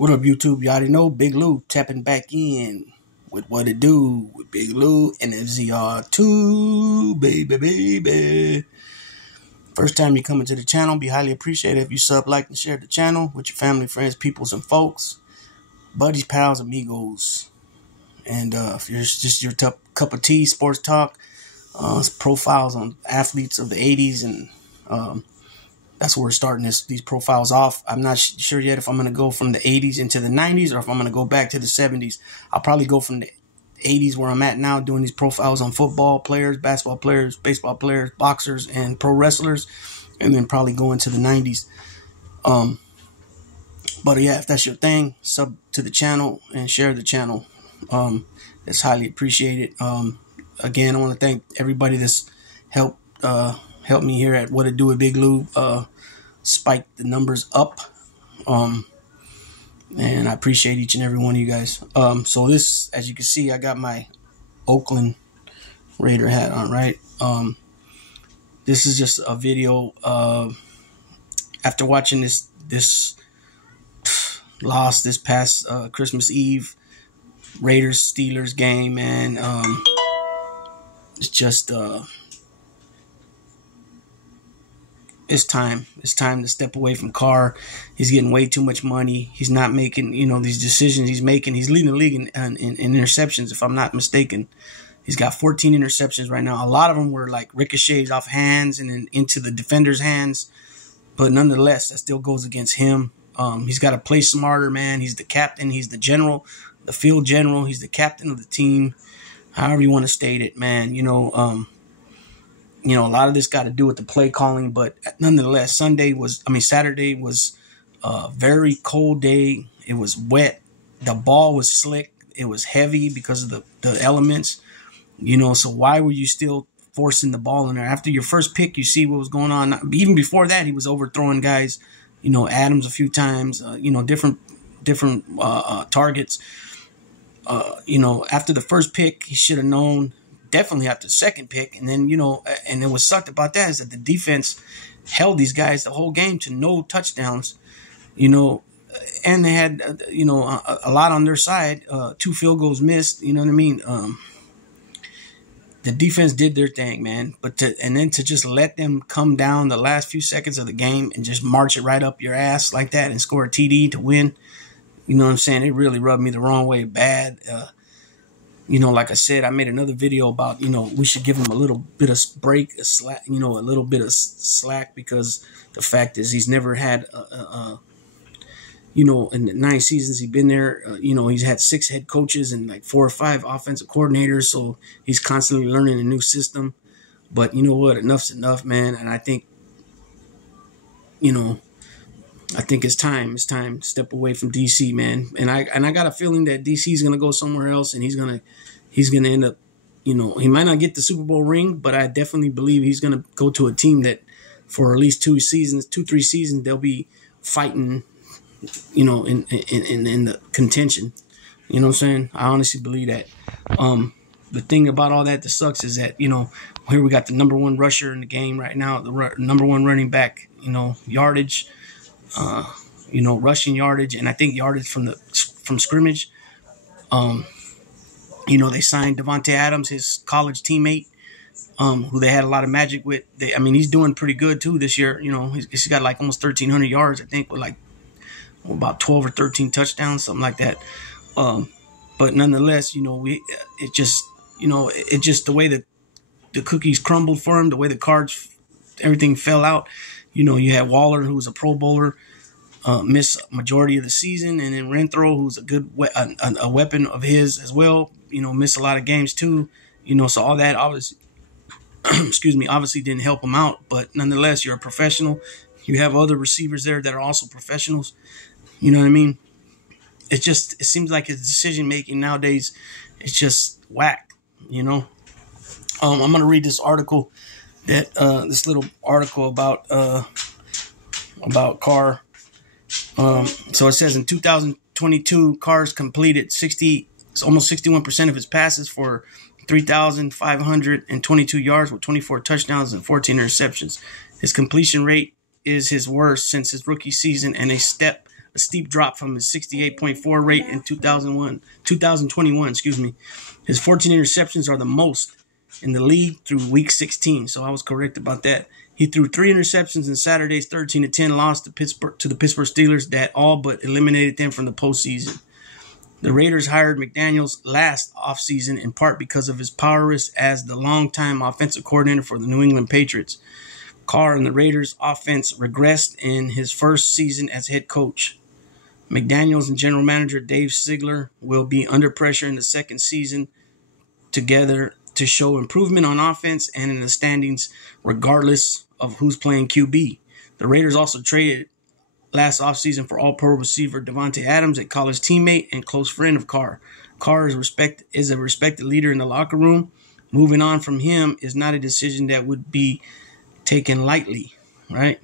What up, YouTube? You already know Big Lou tapping back in with what it do with Big Lou and FZR2, baby. First time you come into the channel, be highly appreciated if you sub, like, and share the channel with your family, friends, peoples, and folks, buddies, pals, amigos. And if you're just your cup of tea, sports talk, profiles on athletes of the 80s, and that's where we're starting these profiles off. I'm not sure yet if I'm going to go from the 80s into the 90s or if I'm going to go back to the 70s. I'll probably go from the 80s where I'm at now, doing these profiles on football players, basketball players, baseball players, boxers, and pro wrestlers, and then probably go into the 90s. But yeah, if that's your thing, sub to the channel and share the channel. It's highly appreciated. Again, I want to thank everybody that's helped me here at What It Do with Big Lou, spike the numbers up. And I appreciate each and every one of you guys. So this, as you can see, I got my Oakland Raider hat on, right? This is just a video after watching this loss this past Christmas Eve Raiders Steelers game, man. It's just it's time to step away from Carr. He's getting way too much money. He's not making, these decisions he's making. He's leading the league in interceptions, if I'm not mistaken. He's got 14 interceptions right now. A lot of them were like ricochets off hands and then into the defender's hands. But nonetheless, that still goes against him. He's got to play smarter, man. He's the captain. He's the general, the field general. He's the captain of the team. However you want to state it, man. A lot of this got to do with the play calling, but nonetheless, Saturday was a very cold day. It was wet. The ball was slick. It was heavy because of the elements, so why were you still forcing the ball in there? After your first pick, you see what was going on. Even before that, he was overthrowing guys, Adams a few times, different targets. After the first pick, he should have known. Definitely after the second pick. And then, and what sucked about that is that the defense held these guys the whole game to no touchdowns, and they had, a lot on their side, 2 field goals missed, you know what I mean? The defense did their thing, man. And then to just let them come down the last few seconds of the game and just march it right up your ass like that and score a TD to win, you know what I'm saying? It really rubbed me the wrong way bad. Like I said, I made another video about, we should give him a little bit of break, a little bit of slack, because the fact is he's never had, in the 9 seasons he's been there, he's had 6 head coaches and like 4 or 5 offensive coordinators. So he's constantly learning a new system. But you know what? Enough's enough, man. And I think, it's time. It's time to step away from DC, man. And I got a feeling that DC is gonna go somewhere else, and he's gonna end up, he might not get the Super Bowl ring, but I definitely believe he's gonna go to a team that for at least 2, 3 seasons, they'll be fighting, in the contention. You know what I'm saying? I honestly believe that. The thing about all that sucks is that, here we got the #1 rusher in the game right now, the #1 running back, yardage. Rushing yardage, and I think yardage from scrimmage. They signed Devontae Adams, his college teammate, who they had a lot of magic with. He's doing pretty good too this year. He's got like almost 1,300 yards, I think, with like about 12 or 13 touchdowns, something like that. But nonetheless, it just the way that the cookies crumbled for him, the way the cards, everything fell out. You had Waller, who was a Pro Bowler, miss majority of the season, and then Renthro, who's a good a weapon of his as well, miss a lot of games too. So all that obviously, obviously didn't help him out. But nonetheless, you're a professional. You have other receivers there that are also professionals. You know what I mean? It seems like his decision making nowadays is just whack. I'm gonna read this article. This little article about Carr. So it says in 2022, Carr's completed almost 61% of his passes for 3,522 yards with 24 touchdowns and 14 interceptions. His completion rate is his worst since his rookie season and a step a steep drop from his 68.4 rate in 2021. Excuse me. His 14 interceptions are the most in the league through week 16. So I was correct about that. He threw 3 interceptions in Saturday's 13-10 loss to the Pittsburgh Steelers that all but eliminated them from the postseason. The Raiders hired McDaniels last offseason in part because of his prowess as the longtime offensive coordinator for the New England Patriots. Carr and the Raiders' offense regressed in his first season as head coach. McDaniels and general manager Dave Ziegler will be under pressure in the second season together to show improvement on offense and in the standings regardless of who's playing QB. The Raiders also traded last offseason for all-pro receiver Davante Adams, a college teammate and close friend of Carr. Carr is a respected leader in the locker room. Moving on from him is not a decision that would be taken lightly, right?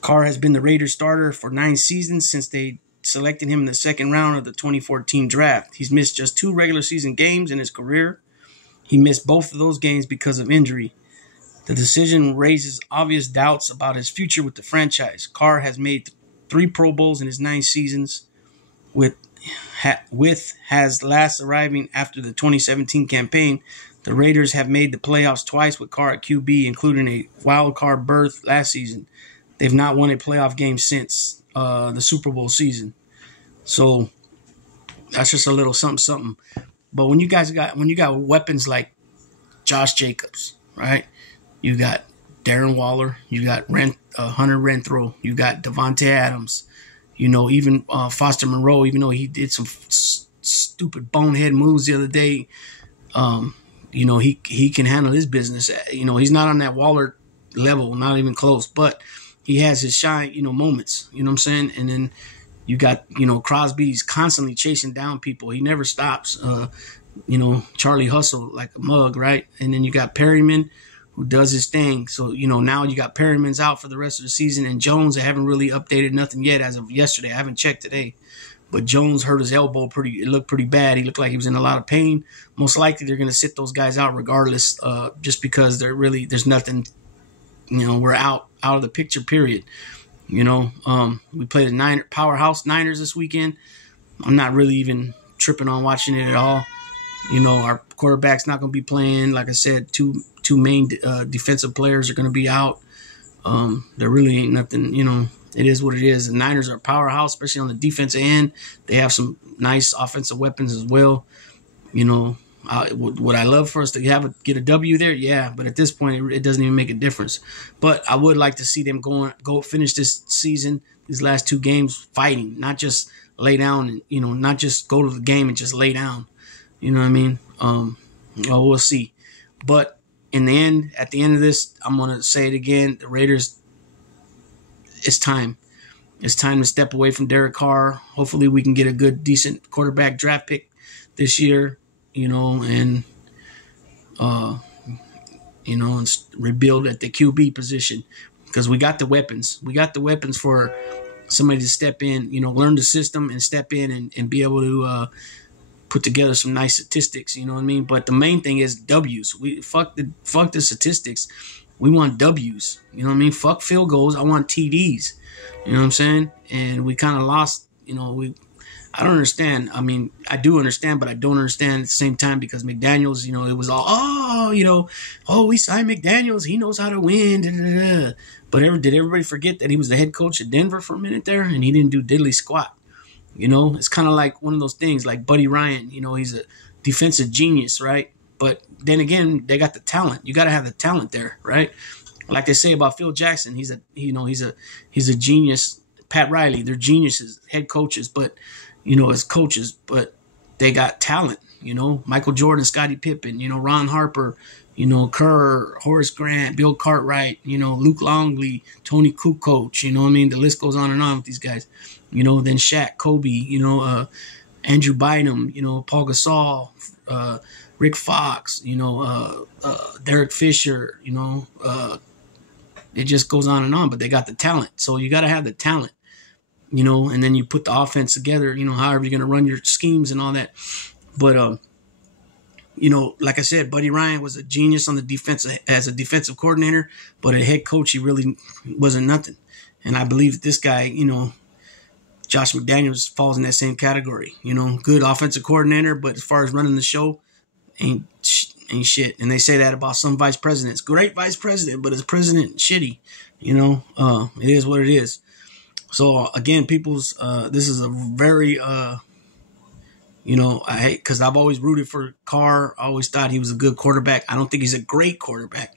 Carr has been the Raiders starter for 9 seasons since they selected him in the second round of the 2014 draft. He's missed just 2 regular season games in his career. He missed both of those games because of injury. The decision raises obvious doubts about his future with the franchise. Carr has made 3 Pro Bowls in his 9 seasons, with has last arriving after the 2017 campaign. The Raiders have made the playoffs twice with Carr at QB, including a wild card berth last season. They've not won a playoff game since the Super Bowl season. So that's just a little something. But when you got weapons like Josh Jacobs, right? You got Darren Waller. You got Hunter Renfrow. You got Davante Adams. Even Foster Moreau, even though he did some stupid bonehead moves the other day, he can handle his business. He's not on that Waller level, not even close, but he has his shine, moments. You know what I'm saying? And then you got, Crosby's constantly chasing down people. He never stops. Charlie Hustle like a mug, right? And then you got Perryman, who does his thing. So, now you got Perryman's out for the rest of the season, and Jones, I haven't really updated nothing yet as of yesterday. I haven't checked today. But Jones hurt his elbow it looked pretty bad. He looked like he was in a lot of pain. Most likely they're going to sit those guys out regardless, just because there's nothing, we're out of the picture, period. We played the powerhouse Niners this weekend. I'm not really even tripping on watching it at all. Our quarterback's not going to be playing. Like I said, two main defensive players are going to be out. There really ain't nothing, it is what it is. The Niners are a powerhouse, especially on the defensive end. They have some nice offensive weapons as well. Would I love for us to get a W there? Yeah, but at this point, it doesn't even make a difference. But I would like to see them go finish this season, these last 2 games, fighting, not just lay down and, not just go to the game and just lay down. You know what I mean? We'll see. But at the end of this, I'm going to say it again. The Raiders, it's time. It's time to step away from Derek Carr. Hopefully we can get a good, decent quarterback draft pick this year, and rebuild at the QB position, because we got the weapons. We got the weapons for somebody to step in, learn the system and step in and be able to put together some nice statistics, you know what I mean? But the main thing is W's. We fuck the statistics. We want W's. You know what I mean? Fuck field goals. I want TDs. You know what I'm saying? And we kind of lost, I don't understand. I mean, I do understand, but I don't understand at the same time, because McDaniels, it was all, we signed McDaniels. He knows how to win. Da, da, da. But did everybody forget that he was the head coach at Denver for a minute there, and he didn't do diddly squat? It's kind of like one of those things like Buddy Ryan. He's a defensive genius, right? But then again, they got the talent. You got to have the talent there, right? Like they say about Phil Jackson, he's a genius. Pat Riley, they're geniuses, head coaches, but as coaches, but they got talent. Michael Jordan, Scottie Pippen, Ron Harper, Kerr, Horace Grant, Bill Cartwright, Luke Longley, Tony Kukoc. The list goes on and on with these guys. Then Shaq, Kobe, Andrew Bynum, Paul Gasol, Rick Fox, Derek Fisher, it just goes on and on, but they got the talent. So you got to have the talent, and then you put the offense together, however you're going to run your schemes and all that. But Like I said, Buddy Ryan was a genius on the defense as a defensive coordinator, but a head coach, he really wasn't nothing. And I believe that this guy, Josh McDaniels falls in that same category. Good offensive coordinator, but as far as running the show, ain't shit. And they say that about some vice presidents. Great vice president, but as president, shitty. It is what it is. So again, this is a very I hate because I've always rooted for Carr. I always thought he was a good quarterback. I don't think he's a great quarterback.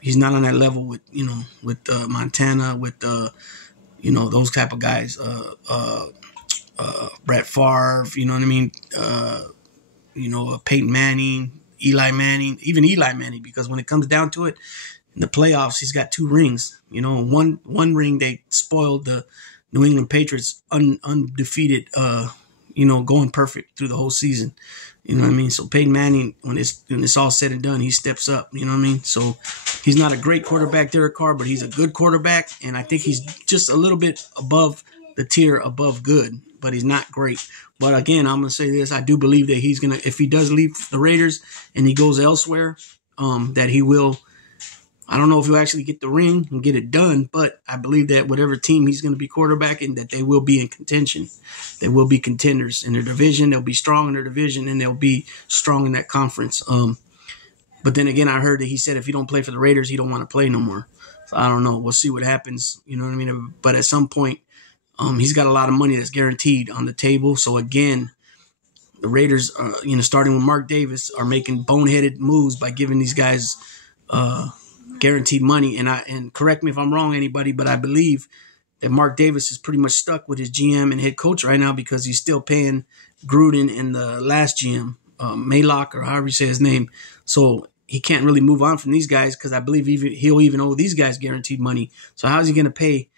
He's not on that level with Montana, with those type of guys. Brett Favre, you know what I mean? Peyton Manning, Eli Manning, even Eli Manning, because when it comes down to it, in the playoffs, he's got 2 rings. One ring they spoiled the New England Patriots undefeated, going perfect through the whole season. You know what I mean? So Peyton Manning, when it's all said and done, he steps up. You know what I mean? So he's not a great quarterback, Derek Carr, but he's a good quarterback, and I think he's just a little bit above the tier above good, but he's not great. But again, I'm going to say this. I do believe that he's going to, if he does leave the Raiders and he goes elsewhere, that he will, I don't know if he'll actually get the ring and get it done, but I believe that whatever team he's going to be quarterbacking, that they will be in contention. They will be contenders in their division. They'll be strong in their division, and they'll be strong in that conference. But then again, I heard that he said if he don't play for the Raiders, he don't want to play no more. So I don't know. We'll see what happens. You know what I mean? But at some point, he's got a lot of money that's guaranteed on the table. So again, the Raiders, starting with Mark Davis, are making boneheaded moves by giving these guys guaranteed money. And correct me if I'm wrong, anybody, but I believe that Mark Davis is pretty much stuck with his GM and head coach right now because he's still paying Gruden and the last GM, Maylock, or however you say his name. So he can't really move on from these guys because I believe he'll even owe these guys guaranteed money. So how's he going to pay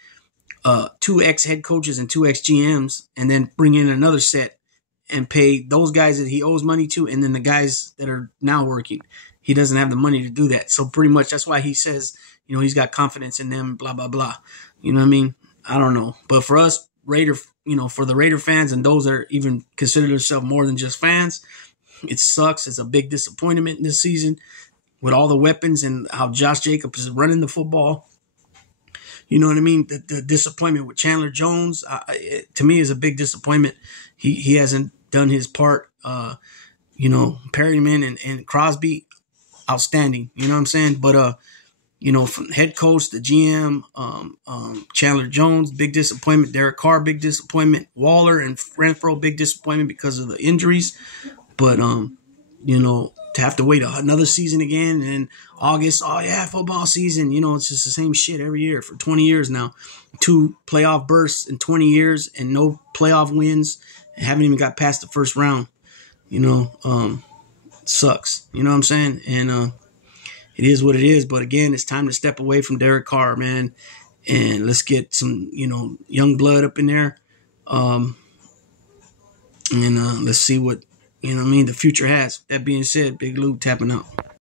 2 ex-head coaches and 2 ex-GMs and then bring in another set and pay those guys that he owes money to and then the guys that are now working? He doesn't have the money to do that. So pretty much that's why he says, he's got confidence in them, blah, blah, blah. You know what I mean? I don't know. But for us, for the Raider fans and those that are even consider themselves more than just fans, it sucks. It's a big disappointment this season with all the weapons and how Josh Jacobs is running the football. You know what I mean? The disappointment with Chandler Jones, to me, is a big disappointment. He hasn't done his part. Perryman and Crosby, outstanding. You know what I'm saying? But, from head coach, the GM, Chandler Jones, big disappointment. Derek Carr, big disappointment. Waller and Renfro, big disappointment because of the injuries. But, to have to wait another season again and then August, football season, it's just the same shit every year for 20 years now. 2 playoff bursts in 20 years and no playoff wins and haven't even got past the first round. Sucks. You know what I'm saying? And it is what it is. But again, it's time to step away from Derek Carr, man. And let's get some, young blood up in there. And let's see what, the future has. That being said, Big Lou tapping out.